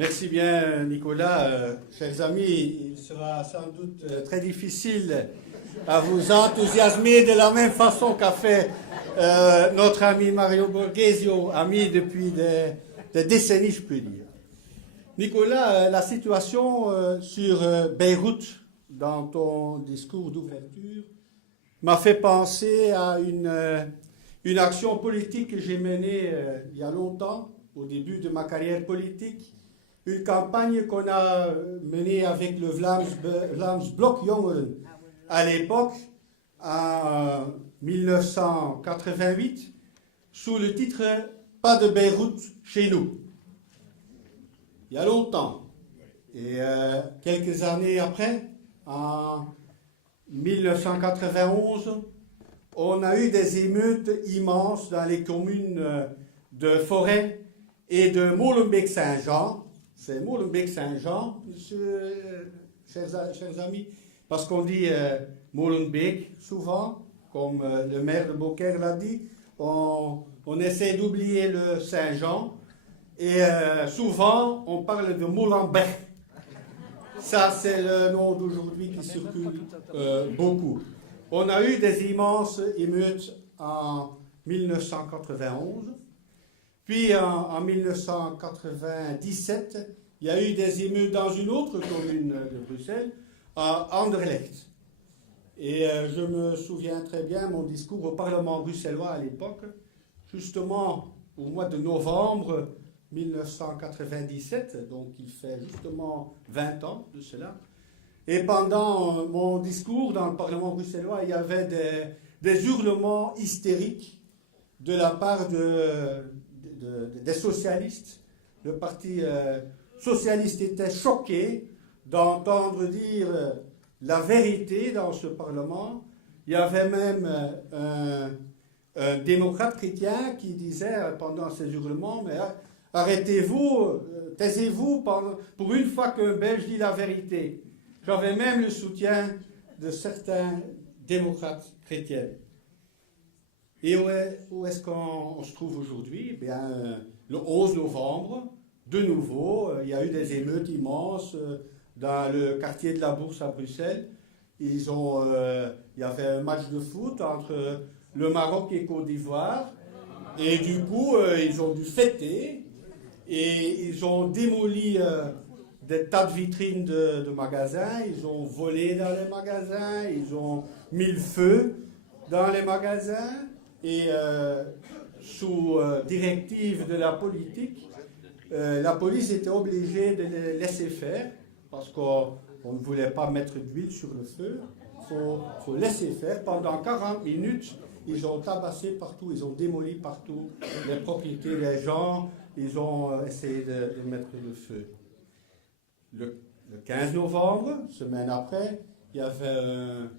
Merci bien, Nicolas. Chers amis, il sera sans doute très difficile à vous enthousiasmer de la même façon qu'a fait notre ami Mario Borghesio, ami depuis des décennies, je peux dire. Nicolas, la situation sur Beyrouth, dans ton discours d'ouverture, m'a fait penser à une action politique que j'ai menée il y a longtemps, au début de ma carrière politique, une campagne qu'on a menée avec le Vlaams Blok Jongeren à l'époque, en 1988, sous le titre « Pas de Beyrouth chez nous ». Il y a longtemps. Et quelques années après, en 1991, on a eu des émeutes immenses dans les communes de Forêt et de Molenbeek-Saint-Jean. C'est Molenbeek-Saint-Jean, chers amis, parce qu'on dit Molenbeek souvent, comme le maire de Beaucaire l'a dit, on essaie d'oublier le Saint-Jean, et souvent on parle de Molenbeek. Ça, c'est le nom d'aujourd'hui qui circule beaucoup. On a eu des immenses émeutes en 1991. Puis en 1997, il y a eu des émeutes dans une autre commune de Bruxelles, à Anderlecht. Et je me souviens très bien mon discours au Parlement bruxellois à l'époque, justement au mois de novembre 1997, donc il fait justement 20 ans de cela. Et pendant mon discours dans le Parlement bruxellois, il y avait des hurlements hystériques de la part des socialistes. Le parti socialiste était choqué d'entendre dire la vérité dans ce Parlement. Il y avait même un démocrate chrétien qui disait pendant ces hurlements, mais arrêtez-vous, taisez-vous pour une fois qu'un Belge dit la vérité. J'avais même le soutien de certains démocrates chrétiens. Et où est-ce qu'on se trouve aujourd'hui? Eh bien, le 11 novembre, de nouveau, il y a eu des émeutes immenses dans le quartier de la Bourse à Bruxelles. Il y avait un match de foot entre le Maroc et Côte d'Ivoire. Et du coup, ils ont dû fêter. Et ils ont démoli des tas de vitrines de magasins. Ils ont volé dans les magasins. Ils ont mis le feu dans les magasins. Et sous directive de la politique, la police était obligée de les laisser faire parce qu'on ne voulait pas mettre d'huile sur le feu. Il faut laisser faire. Pendant 40 minutes, ils ont tabassé partout, ils ont démoli partout les propriétés des gens, ils ont essayé de mettre le feu. Le 15 novembre, semaine après, il y avait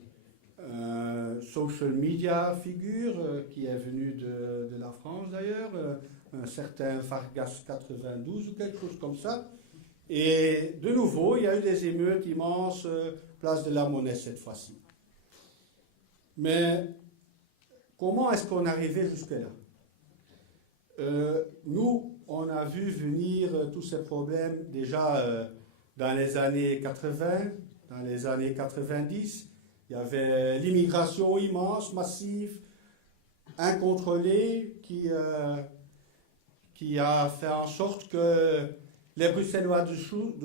un social media figure qui est venu de la France d'ailleurs, un certain Vargas 92 ou quelque chose comme ça. Et de nouveau, il y a eu des émeutes immenses, place de la Monnaie cette fois-ci. Mais comment est-ce qu'on est arrivé jusque-là? Nous, on a vu venir tous ces problèmes déjà dans les années 80, dans les années 90. Il y avait l'immigration immense, massive, incontrôlée, qui a fait en sorte que les Bruxellois de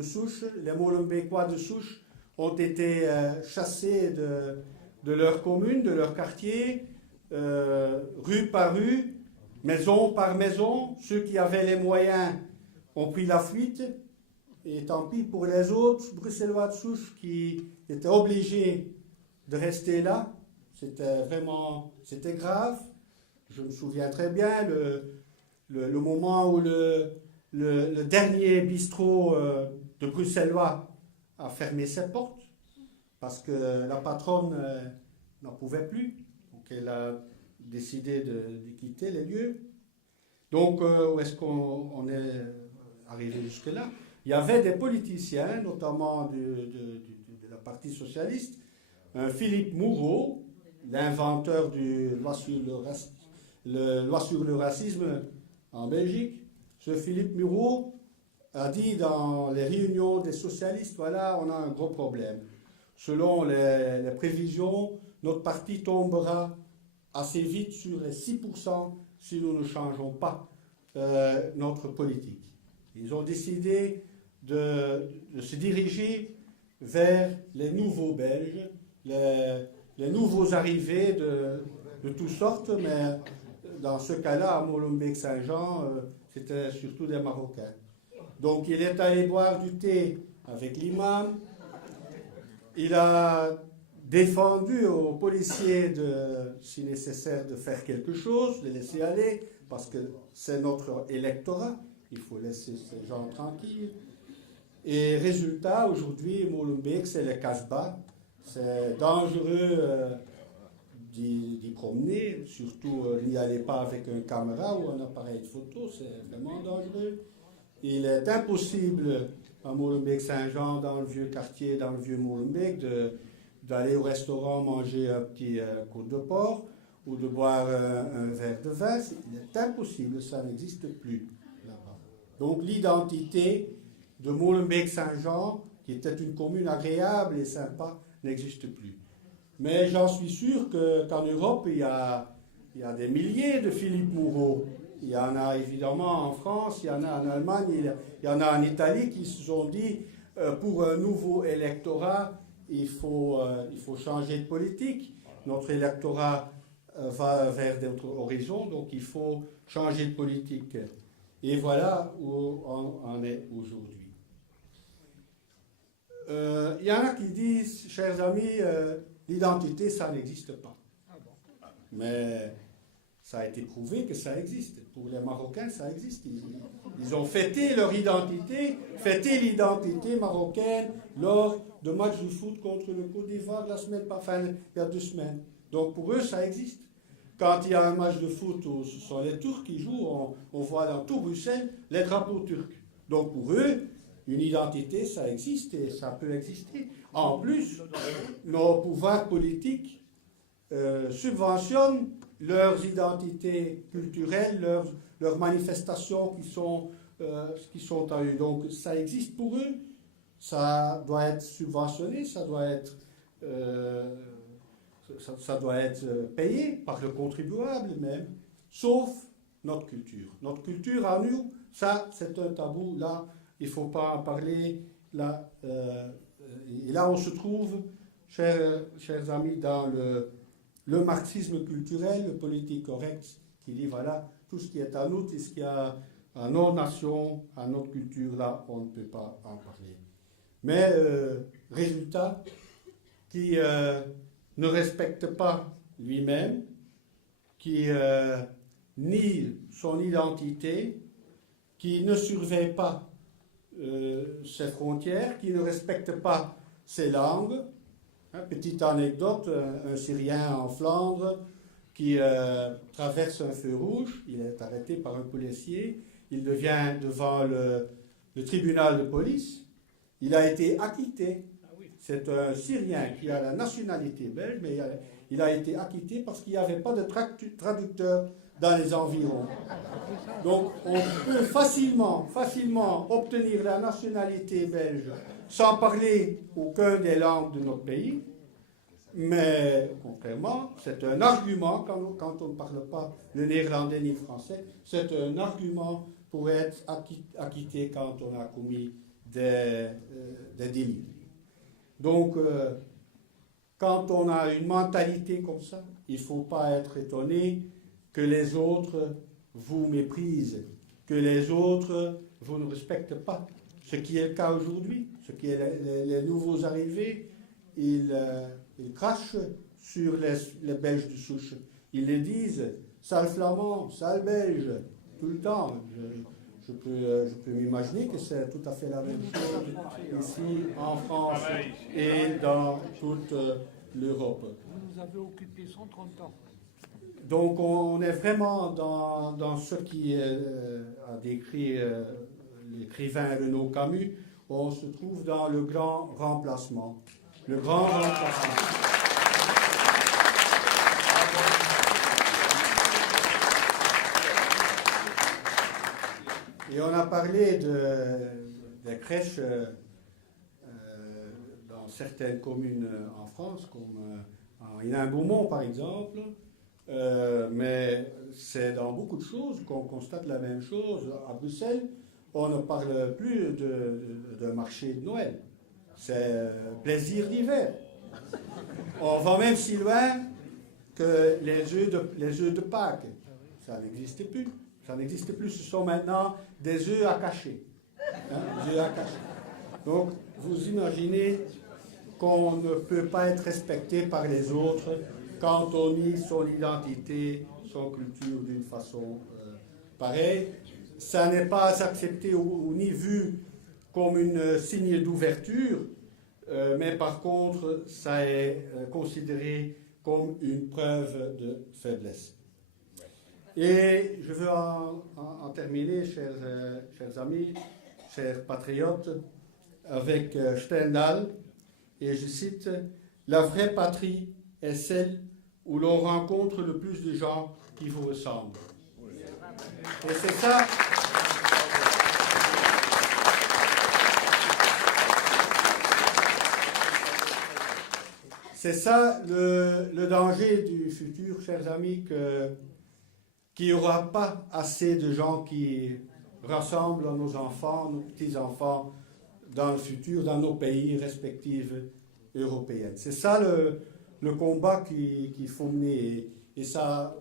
souche, les Molenbeekois de souche, ont été chassés de leur commune, de leur quartier, rue par rue, maison par maison. Ceux qui avaient les moyens ont pris la fuite. Et tant pis pour les autres Bruxellois de souche qui étaient obligés de rester là. C'était grave. Je me souviens très bien le moment où le dernier bistrot de Bruxellois a fermé ses portes parce que la patronne n'en pouvait plus. Donc elle a décidé de quitter les lieux. Donc où est-ce qu'on est arrivé jusque-là? Il y avait des politiciens, notamment de la partie socialiste, Philippe Moureau, l'inventeur de loi sur le racisme en Belgique. Ce Philippe Moureau a dit dans les réunions des socialistes, voilà, on a un gros problème. Selon les prévisions, notre parti tombera assez vite sur les 6% si nous ne changeons pas notre politique. Ils ont décidé de se diriger vers les nouveaux Belges, les nouveaux arrivés de toutes sortes, mais dans ce cas-là, à Molenbeek-Saint-Jean, c'était surtout des Marocains. Donc il est allé boire du thé avec l'imam, il a défendu aux policiers, si nécessaire, de faire quelque chose, de laisser aller, parce que c'est notre électorat, il faut laisser ces gens tranquilles. Et résultat, aujourd'hui, Molenbeek, c'est le Casbah. C'est dangereux d'y promener, surtout n'y allez pas avec une caméra ou un appareil de photo, c'est vraiment dangereux. Il est impossible à Molenbeek-Saint-Jean, dans le vieux quartier, dans le vieux Molenbeek, d'aller au restaurant manger un petit côte de porc ou de boire un verre de vin. Il est impossible, ça n'existe plus là-bas. Donc l'identité de Molenbeek-Saint-Jean, qui était une commune agréable et sympa, n'existe plus. Mais j'en suis sûr qu'en Europe, il y a des milliers de Philippe Moureaux. Il y en a évidemment en France, il y en a en Allemagne, il y en a en Italie qui se sont dit pour un nouveau électorat, il faut changer de politique. Notre électorat va vers d'autres horizons, donc il faut changer de politique. Et voilà où on en est aujourd'hui. Il y en a qui disent, chers amis, l'identité, ça n'existe pas. Mais ça a été prouvé que ça existe. Pour les Marocains, ça existe. Ils ont fêté leur identité, fêté l'identité marocaine lors de matchs de foot contre le Côte d'Ivoire il y a 2 semaines. Donc pour eux, ça existe. Quand il y a un match de foot où ce sont les Turcs qui jouent, on voit dans tout Bruxelles les drapeaux turcs. Donc pour eux, une identité, ça existe et ça peut exister. En plus, nos pouvoirs politiques subventionnent leurs identités culturelles, leurs manifestations qui sont à eux. Donc ça existe pour eux, ça doit être subventionné, ça doit être payé par le contribuable même, sauf notre culture. Notre culture à nous, ça c'est un tabou, là il ne faut pas en parler, là, et là on se trouve, chers amis, dans le marxisme culturel, le politique correct, qui dit voilà, tout ce qui est à nous, tout ce qui est à nos nations, à notre culture, là, on ne peut pas en parler. Mais, résultat, qui ne respecte pas lui-même, qui nie son identité, qui ne surveille pas ses frontières, qui ne respecte pas ses langues. Petite anecdote, un Syrien en Flandre qui traverse un feu rouge, il est arrêté par un policier, il devient devant le tribunal de police, il a été acquitté. C'est un Syrien qui a la nationalité belge, mais il a été acquitté parce qu'il n'y avait pas de traducteur dans les environs. Donc on peut facilement obtenir la nationalité belge sans parler aucun des langues de notre pays, mais contrairement, c'est un argument, quand on ne parle pas le néerlandais ni le français, c'est un argument pour être acquitté quand on a commis des délits. Donc, quand on a une mentalité comme ça, il ne faut pas être étonné que les autres vous méprisent, que les autres vous ne respectent pas. Ce qui est le cas aujourd'hui, ce qui est les nouveaux arrivés, ils crachent sur les Belges de souche. Ils les disent, sale flamand, sale belge, tout le temps. Je peux m'imaginer que c'est tout à fait la même chose ici en France et dans toute l'Europe. Vous nous avez occupé 130 ans. Donc on est vraiment dans ce qui a décrit l'écrivain Renaud Camus, on se trouve dans le grand remplacement. Le grand remplacement. Et on a parlé les crèches dans certaines communes en France, comme en Hénin-Beaumont par exemple, mais c'est dans beaucoup de choses qu'on constate la même chose. À Bruxelles, on ne parle plus de marché de Noël, c'est plaisir d'hiver. On va même si loin que les œufs de Pâques, ça n'existe plus. Ça n'existe plus, ce sont maintenant des œufs à cacher. Des œufs à cacher. Donc, vous imaginez qu'on ne peut pas être respecté par les autres quand on nie son identité, son culture d'une façon pareille. Ça n'est pas accepté ou ni vu comme une signe d'ouverture, mais par contre, ça est considéré comme une preuve de faiblesse. Et je veux en terminer, chers amis, chers patriotes, avec Stendhal, et je cite, « La vraie patrie est celle où l'on rencontre le plus de gens qui vous ressemblent. » Et c'est ça... C'est ça le danger du futur, chers amis, qu'il n'y aura pas assez de gens qui rassemblent nos enfants, nos petits-enfants, dans le futur, dans nos pays respectifs européens. C'est ça le combat qu'il faut mener. Et ça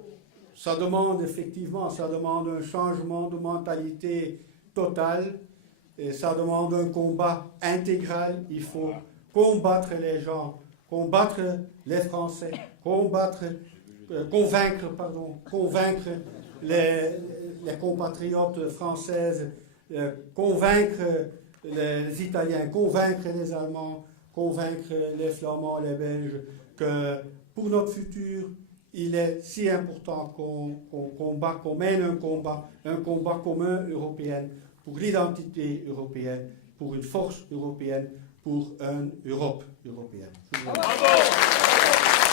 demande effectivement, ça demande un changement de mentalité total, et ça demande un combat intégral. Il faut combattre les gens, combattre les Français, convaincre les compatriotes françaises, convaincre les Italiens, convaincre les Allemands, convaincre les Flamands, les Belges, que pour notre futur, il est si important qu'on mène un combat commun européen, pour l'identité européenne, pour une force européenne, pour une Europe européenne. Bravo!